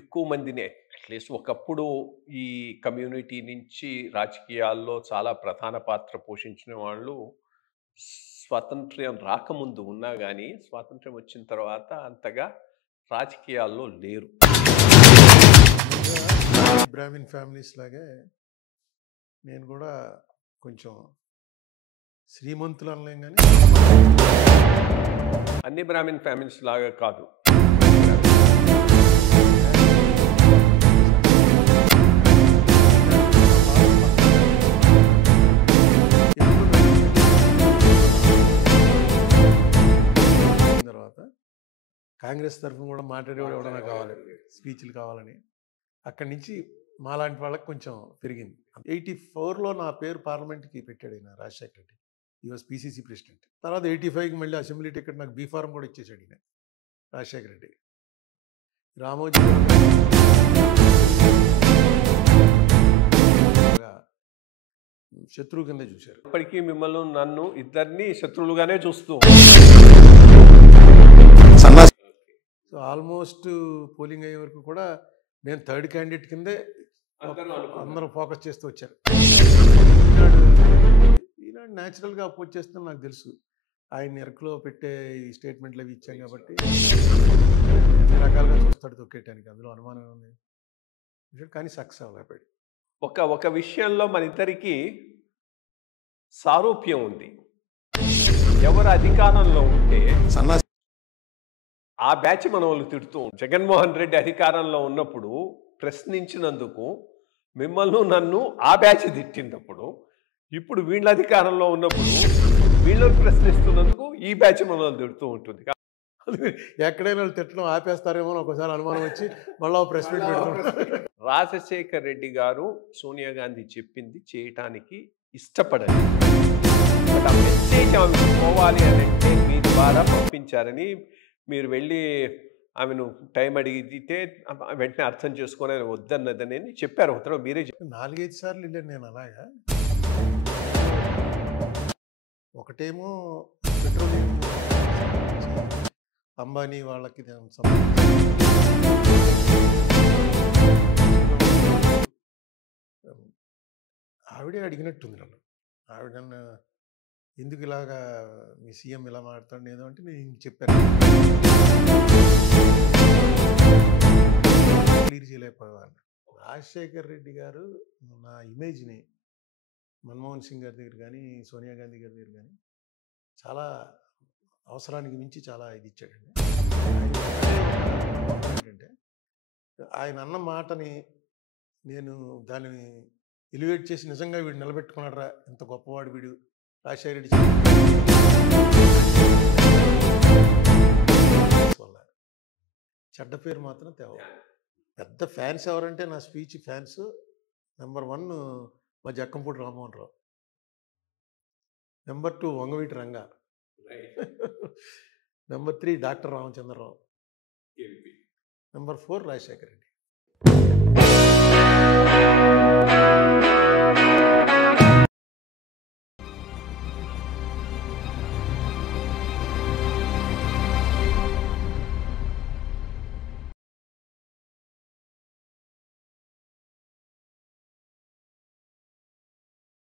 ఎక్కువ మందినే అట్‌లీస్ట్ ఒకప్పుడు ఈ కమ్యూనిటీ నుంచి రాజకీయాల్లో చాలా ప్రధాన పాత్ర పోషించిన వాళ్ళు స్వాతంత్ర్యం రాకముందు ఉన్నా గానీ, స్వాతంత్ర్యం వచ్చిన తర్వాత అంతగా రాజకీయాల్లో లేరు. బ్రాహ్మిన్ ఫ్యామిలీస్ లాగే నేను కూడా కొంచెం శ్రీమంతులు అనలేం కానీ అన్ని బ్రాహ్మిన్ ఫ్యామిలీస్ లాగా కాదు. తర్వాత కాంగ్రెస్ తరఫున కూడా మాట్లాడేవాడు ఎవడన్నా కావాలి, స్పీచ్లు కావాలని. అక్కడి నుంచి మాలాంటి వాళ్ళకి కొంచెం పెరిగింది. 84లో నా పేరు పార్లమెంట్కి పెట్టాడు ఈయన రాజశేఖర రెడ్డి. ఈ వాజ్ పీసీసీ ప్రెసిడెంట్. తర్వాత 85కి మళ్ళీ అసెంబ్లీ టికెట్ నాకు బీఫారం కూడా ఇచ్చేసాడు ఈయన రాజశేఖర రెడ్డి. రామోజీ శత్రువు కింద చూశారు. ఇప్పటికీ మిమ్మల్ని నన్ను ఇద్దరిని శత్రువులుగానే చూస్తూ. సో ఆల్మోస్ట్ పోలింగ్ అయ్యే వరకు కూడా నేను థర్డ్ క్యాండిడేట్ కిందే అందరూ ఫోకస్ చేస్తూ వచ్చారు. ఈనాడు న్యాచురల్గా అపోజ్ చేస్తాను నాకు తెలుసు. ఆయన ఎరకులో పెట్టే ఈ స్టేట్మెంట్లు అవి ఇచ్చాం కాబట్టి అన్ని రకాలుగా చూస్తాడు తొక్కేయటానికి, అందులో అనుమానం ఉంది. కానీ సక్సెస్ అవ్వలేపాడు. ఒక విషయంలో మన ఇద్దరికి సారూప్యం ఉంది. ఎవరు అధికారంలో ఉంటే ఆ బ్యాచ్ మన వాళ్ళు తిడుతూ జగన్మోహన్ రెడ్డి అధికారంలో ఉన్నప్పుడు ప్రశ్నించినందుకు మిమ్మల్ని నన్ను ఆ బ్యాచ్ తిట్టినప్పుడు, ఇప్పుడు వీళ్ళ అధికారంలో ఉన్నప్పుడు వీళ్ళని ప్రశ్నిస్తున్నందుకు ఈ బ్యాచ్ మనల్ని తిడుతూ ఉంటుంది. ఎక్కడైనా తిట్టడం ఆపేస్తారేమో ఒకసారి అనుమానం వచ్చి మళ్ళీ ప్రెస్ మీట్ పెడుతున్నారు. రాజశేఖర్ రెడ్డి గారు సోనియా గాంధీ చెప్పింది చేయటానికి ఇష్టపడరు. ఆ మెసేజ్ ఆమె పోవాలి అని అంటే మీ ద్వారా పంపించారని, మీరు వెళ్ళి ఆమెను టైం అడిగితే వెంటనే అర్థం చేసుకొని ఆయన వద్దన్నదని చెప్పారు. ఉత్తరం మీరే చెప్పారు. 4-5 సార్లు వెళ్ళాను నేను అలాగా. ఒకటేమో పెట్రోలియం అంబానీ వాళ్ళకి ఆవిడే అడిగినట్టుంది నన్ను. ఆవిడ నన్ను ఎందుకు ఇలాగా మీ సీఎం ఇలా మాట్లాడు ఏదో అంటే నేను చెప్పాను, క్లియర్ చేయలేకపోయాను. రాజశేఖర్ రెడ్డి గారు నా ఇమేజ్ని మన్మోహన్ సింగ్ గారి దగ్గర కానీ సోనియా గాంధీ గారి దగ్గర కానీ చాలా అవసరానికి మించి చాలా ఇది ఇచ్చాడండి. ఏంటంటే ఆయన అన్న మాటని నేను దాన్ని ఎలివేట్ చేసి నిజంగా వీడు నిలబెట్టుకున్నాడరా, ఎంత గొప్పవాడు వీడు రాజశేఖర రెడ్డి వల్ల చెడ్డ పేరు మాత్రం తేవాలి. పెద్ద ఫ్యాన్స్ ఎవరంటే నా స్పీచ్ ఫ్యాన్స్ నెంబర్ 1 మా Jakkampudi Rammohan Rao, number 2 Vangaveeti Ranga, number 3 doctor Ramachandra Rao, number 4 Rajasekhara Reddy.